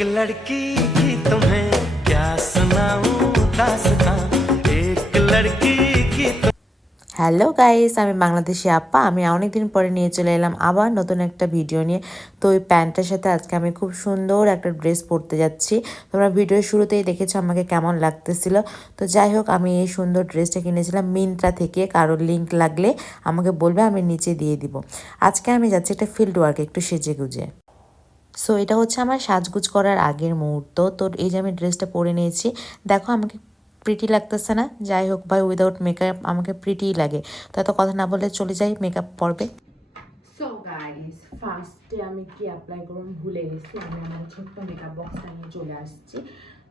लड़की की तुम्हें क्या सुनाऊं दास्तां एक लड़की की হ্যালো গাইস, আমি বাংলাদেশি আপা। আমি অনেকদিন পরে নিয়ে চলে এলাম আবার নতুন একটা ভিডিও নিয়ে। তো ওই প্যান্টের সাথে আজকে আমি খুব সুন্দর একটা ড্রেস পরতে যাচ্ছি। তোমরা ভিডিওর শুরুতেই দেখেছো আমাকে কেমন লাগতেছিল। তো যাই হোক, আমি এই সুন্দর ড্রেসটা কিনেছিলাম মিন্ত্রা থেকে। কারোর লিঙ্ক লাগলে আমাকে বলবে, আমি নিচে দিয়ে দিব। আজকে আমি যাচ্ছি একটা ফিল্ড ওয়ার্কে, একটু সেজে গুজে। সো এটা হচ্ছে আমার সাজগুজ করার আগের মুহূর্ত। তো এই যে আমি ড্রেসটা পরে নিয়েছি, দেখো আমাকে প্রিটি লাগতেছে না? যাই হোক ভাই, উইদাউট মেকআপ আমাকে প্রিটিই লাগে। তো এত কথা না বলে চলে যাই মেকআপ পরবে। সো গাইস, ফার্স্টে আমি কি অ্যাপ্লাই করুন ভুলে গেছি। আমি আমার ছোট্ট মেকআপ বক্সটা নিয়ে চলে আসছি।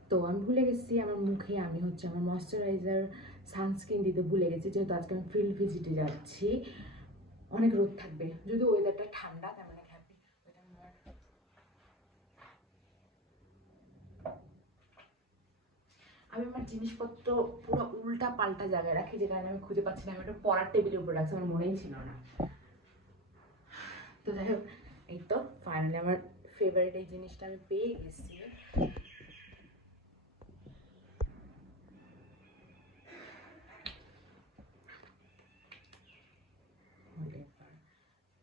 তো আমি ভুলে গেছি আমার মুখে আমি হচ্ছে আমার ময়শ্চারাইজার সানস্ক্রিন দিতে ভুলে গেছি, যেহেতু আজকে আমি ফিল্ড ভিজিটে যাচ্ছি। অনেক রোদ থাকবে, যদি ওয়েদারটা ঠান্ডা তেমন এক হ্যাপি। আমি আমার জিনিসপত্র পুরো উল্টা পাল্টা জায়গায় রাখি, যে কারণে আমি খুঁজে পাচ্ছি না। আমি একটা পড়ার টেবিলের উপর রাখছি, আমার মনেই ছিল না। তো যাই হোক, এই তো ফাইনালি আমার ফেভারিট এই জিনিসটা আমি পেয়ে গেছি।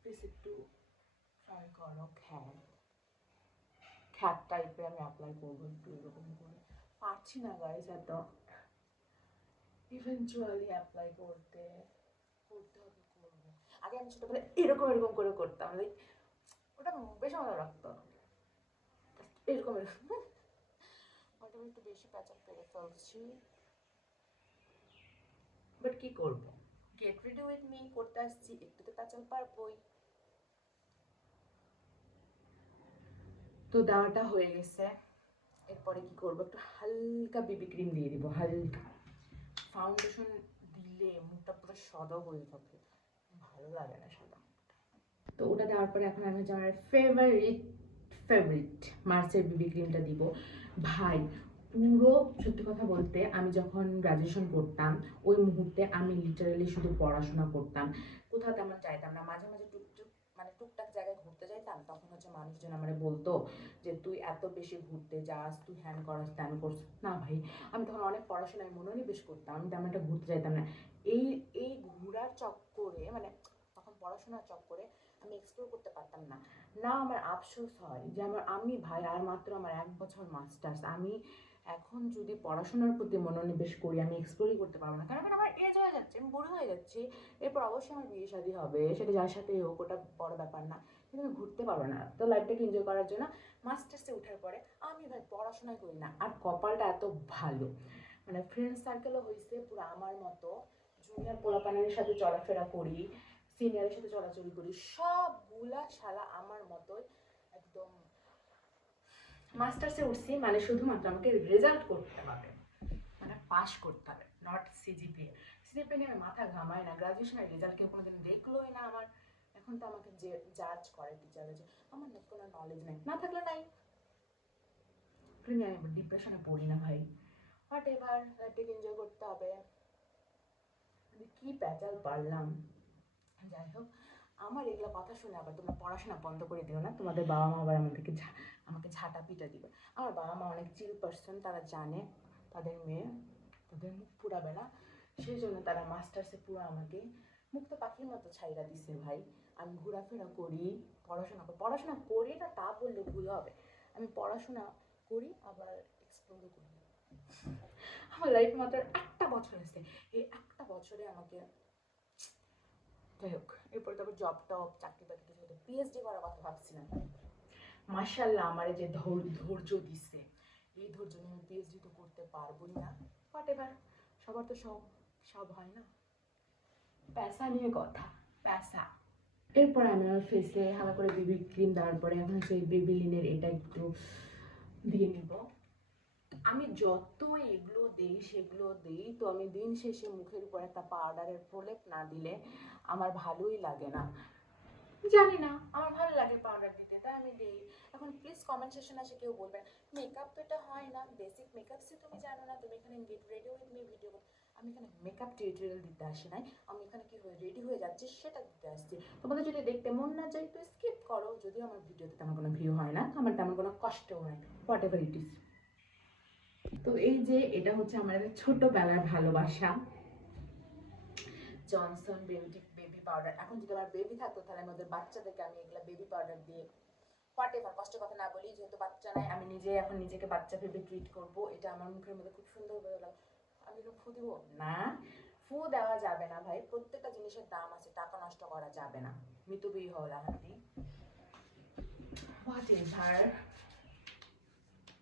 প্লিজ একটু ট্রাই করো। খ্যাট টাইপে আমি অ্যাপ্লাই করবো একটু এরকম করে। পারছি না গাইজ এত ইভেনচুয়ালি অ্যাপ্লাই করতে করতে হবে, করবো। আগে আমি ছোটবেলা এরকম এরকম করে করতাম, লাইক ওটা বেশ মজা লাগতো। এরকম এরকম ওটা একটু বেশি প্যাচাল পেরে ফেলছি, বাট কি করবো, গেট রেডি উইথ মি করতে আসছি, একটু তো প্যাচাল পারবোই। তো দেওয়াটা হয়ে গেছে। এরপরে কি করবো, একটু হালকা বেবি ক্রিম দিয়ে দিব, হালকা। ফাউন্ডেশন দিলে মুখটা পুরো সাদা হয়ে থাকে, ভালো লাগে না সাদা। তো ওটা দেওয়ার পরে এখন আমি হচ্ছে আমার ফেভারিট মার্সের বেবি ক্রিমটা দিব। ভাই পুরো সত্যি কথা বলতে, আমি যখন গ্রাজুয়েশন করতাম ওই মুহূর্তে আমি লিটারালি শুধু পড়াশোনা করতাম, কোথাও তেমন চাইতাম না। মাঝে মাঝে টুকটাক জায়গায় ঘুরতে যাইতাম, তখন হচ্ছে মানুষজন আমার বলতো যে তুই এত বেশি ঘুরতে যাস, তুই হ্যান করস ত্যান করস না। ভাই আমি তখন অনেক পড়াশোনায় মনোনিবেশ করতাম, আমি তেমন একটা ঘুরতে যাইতাম না। এই এই ঘোরার চক্করে, মানে তখন পড়াশোনার চক্করে আমি এক্সপ্লোর করতে পারতাম না। না আমার আফসোস হয় যে আমি ভাই আর মাত্র আমার 1 বছর মাস্টার্স, আমি এখন যদি পড়াশোনার প্রতি মনোনিবেশ করি আমি এক্সপ্লোরই করতে পারবো না, কারণ আমার এজ হয়ে যাচ্ছে, আমি বুড়ো হয়ে যাচ্ছি। এরপর অবশ্যই আমার বিয়ে শাদী হবে, সেটা যার সাথেই হোক, ওটা বড় ব্যাপার না, কিন্তু আমি ঘুরতে পারবো না। তো লাইফটাকে এনজয় করার জন্য মাস্টার্সে ওঠার পরে আমি ভাই পড়াশোনাই করি না। আর কপালটা এত ভালো, মানে ফ্রেন্ড সার্কেলও হয়েছে পুরো আমার মতো, জুনিয়র পোলাপানের সাথে চলাফেরা করি, সিনিয়রের সাথে চলাচল করি, সবগুলা শালা আমার মতোই একদম। মাস্টার্সে উঠছি মানে শুধুমাত্র আমাকে রেজাল্ট করতে হবে, মানে পাস করতে হবে, নট সিজিপিএ। সিজিপিএ নিয়ে মাথা ঘামায় না, গ্রাজুয়েশনের রেজাল্ট কেউ কোনোদিন দেখলোই না আমার। এখন তো আমাকে যে জাজ করে টিচারে, যে আমার না কোনো নলেজ নেই, না থাকলে নাই। আমি ডিপ্রেশনে পড়ি না ভাই, বাট এবার লাইফটাকে এনজয় করতে হবে। কি প্যাচাল পারলাম। যাই হোক, আমার এগুলো কথা শুনে আবার তোমরা পড়াশোনা বন্ধ করে দিও না, তোমাদের বাবা মা আবার আমাকে ঝাঁটা পিটা দিবে। আমার বাবা মা অনেক চিল পার্সন, তারা জানে তাদের মেয়ে তাদের মুখ পুরাবে না, সেই জন্য তারা মাস্টার্সে পুরো আমাকে মুক্ত পাখির মতো ছাইরা দিছে ভাই। আমি ঘোরাফেরা করি, পড়াশোনা করি না তা বললে ভুল হবে, আমি পড়াশোনা করি আবার এক্সপ্লোরও করি। আমার লাইফ মাত্র 1 বছর আছে, এই 1 বছরে আমাকে, যাই হোক, এরপরে তারপর জব টব চাকরি বাকরি কিছু হতো, পিএইচডি করার কথা ভাবছিলাম। মাশাআল্লাহ আমারে যে ধৈর্য দিছে, এই ধৈর্য নিয়ে আমি পিএইচডি তো করতে পারবোই না, বাট এবার সবার তো সব সব হয় না, প্যাসা নিয়ে কথা, প্যাসা। এরপর আমি আমার ফেসে হালকা করে বেবি ক্রিম দেওয়ার পরে এখন সেই বেবিলিনের এটা একটু দিয়ে নিব। আমি যত এগুলো দিই সেগুলো দিই, তো আমি দিন শেষে মুখের উপর একটা পাউডারের প্রলেপ না দিলে আমার ভালোই লাগে না। জানি না, আমার ভালো লাগে পাউডার দিতে, তাই আমি দিই। এখন প্লিজ কমেন্ট সেকশনে এসে কেউ বলবেন মেকআপ তো এটা হয় না, বেসিক মেকআপ সে তুমি জানো না, তুমি এখানে get ready with me video. আমি এখানে মেকআপ টিউটোরিয়াল দিতে আসি নাই, আমি এখানে কি হয়ে রেডি হয়ে যাচ্ছি সেটা দিতে আসছি। তোমাদের যদি দেখতে মন না চাই তো স্কিপ করো, যদিও আমার ভিডিওতে তেমন কোনো ভিউ হয় না, আমার তেমন কোনো কষ্টও হয় না, হোয়াট এভার ইট ইজ। তো এই যে এটা হচ্ছে আমার একটা ছোটবেলার ভালোবাসা, জনসন বেবি পাউডার। এখন যদি আমার বেবি থাকতো তাহলে আমাদের বাচ্চাদেরকে আমি এগুলা বেবি পাউডার দিয়ে হোয়াট এভার, কষ্টের কথা না বলি, যেহেতু বাচ্চা নাই আমি নিজে এখন নিজেকে বাচ্চা ভেবে ট্রিট করবো। এটা আমার মুখের মধ্যে খুব সুন্দর হয়ে গেল। আমি তো ফু দিব না, ফু দেওয়া যাবে না ভাই, প্রত্যেকটা জিনিসের দাম আছে, টাকা নষ্ট করা যাবে না, মিতব্যয়ী হওয়া হাতি। হোয়াট এভার,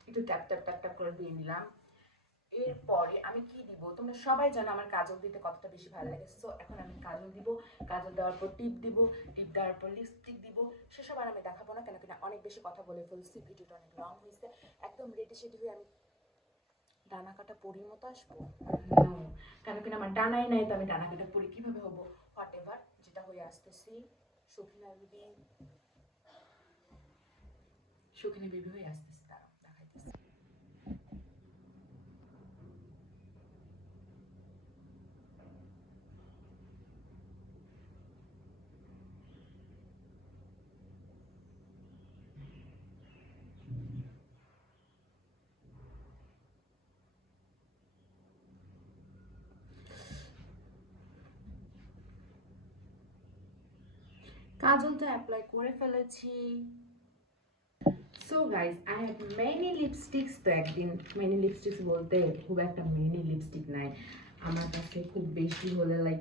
একটু ট্যাপ ট্যাপ ট্যাপ ট্যাপ করে দিয়ে নিলাম। এরপরে আমি কি দিব, তোমরা সবাই জানো আমার কাজল দিতে কতটা বেশি ভালো লাগে। সো এখন আমি কাজল দিব, কাজল দেওয়ার পর টিপ দিব, টিপ দেওয়ার পর লিপস্টিক দিব। সেসব আর আমি দেখাবো না, কেন কিনা অনেক বেশি কথা বলে ফেলছি, ভিডিওটা অনেক লং হয়েছে। একদম রেডি সেডি হয়ে আমি ডানা কাটা পরির মতো আসবো, কেন কিনা আমার ডানাই নাই, তো আমি ডানা কাটা পরি কিভাবে হবো। হোয়াট এভার, যেটা হয়ে আসতেছি, সুখিনা বেবি হয়ে আসতেছি, দাঁড়াও দেখাইতেছি। কাজলটা অ্যাপ্লাই করে ফেলেছি। So guys, I have many lipsticks. তো একদিন মেনি লিপস্টিক্স বলতে খুব একটা মেনি লিপস্টিক নাই আমার কাছে, খুব বেশি হলে লাইক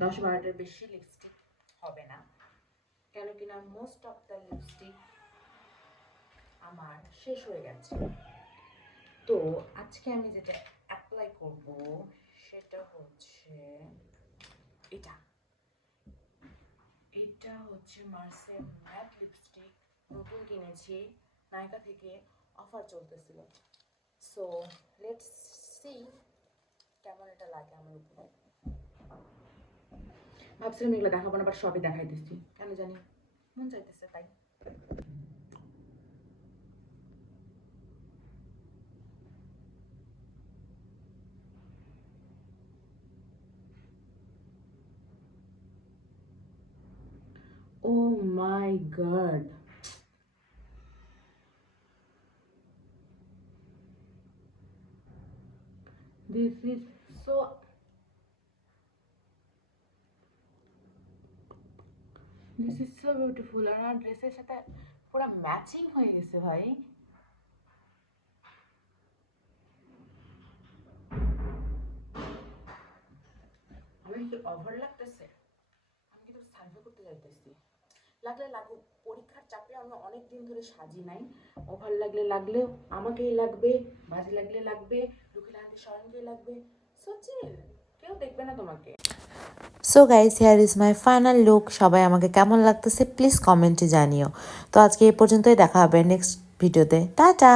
10-12টার বেশি লিপস্টিক হবে না, কেন কিনা মোস্ট অফ দ্য লিপস্টিক আমার শেষ হয়ে গেছে। তো আজকে আমি যেটা অ্যাপ্লাই করব সেটা হচ্ছে এটা, এটা হচ্ছে মার্সেল ম্যাট লিপস্টিক, নতুন কিনেছি, নায়িকা থেকে অফার চলতেছিল। সো লেটস সি কেমন এটা লাগে আমার উপরে। ভাবছিলাম এগুলো দেখাবো না, বাট সবই দেখাই দিচ্ছি, কেন জানি মন চাইতেছে তাই। Oh my god. This is so beautiful, আর আমার ড্রেসের সাথে পুরো ম্যাচিং হয়ে গেছে ভাই। আমি কি ওভার লাগতেছে? আমি কিন্তু সার্ভে করতে যাইতেছি, লাগলে লাগুক, পরীক্ষার চাপে আমি অনেক দিন ধরে সাজি নাই। ওভার লাগলে লাগলেও আমাকেই লাগবে, বাজে লাগলে লাগবে, রুখিলা হাতে স্মরণকেই লাগবে। সচিল, কেউ দেখবে না তোমাকে। So guys, here is my final look. সবাই আমাকে কেমন লাগতেছে প্লিজ কমেন্টে জানিও। তো আজকে এই পর্যন্তই, দেখা হবে নেক্সট ভিডিওতে। টাটা।